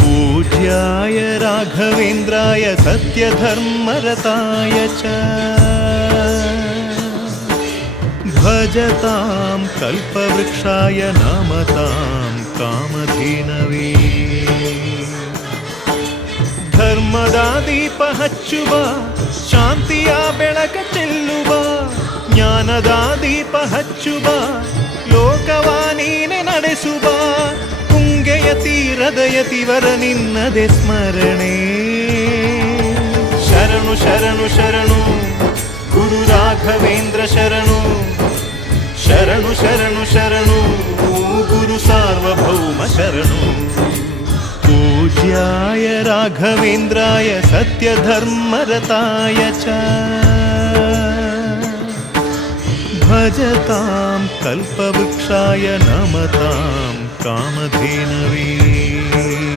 पूज्याय राघवेन्द्राय सत्यधर्मरताय च भजतां कल्पवृक्षाय नमतां कामधेनवे ಧರ್ಮದ ದೀಪ ಹಚ್ಚುವ ಶಾಂತಿಯ ಬೆಳಕ ಚೆಲ್ಲುವ ಜ್ಞಾನದ ದೀಪ ಹಚ್ಚುವ ಲೋಕವ ನೀನೆ ನಡೆಸುವ ತುಂಗೆಯ ತೀರದ ಯತಿವರ ನಿನ್ನದೆ ಸ್ಮರಣೆ ಶರಣು ಶರಣು ಶರಣು ಗುರು ರಾಘವೇಂದ್ರ ಶರಣು ಶರಣು ಶರಣು ಶರಣು ಗುರು ಸಾರ್ವಭೌಮ ಶರಣು पूज्याय राघवेन्द्राय सत्यधर्मरताय च भजतां कल्पवृक्षाय नमतां कामधेनवे।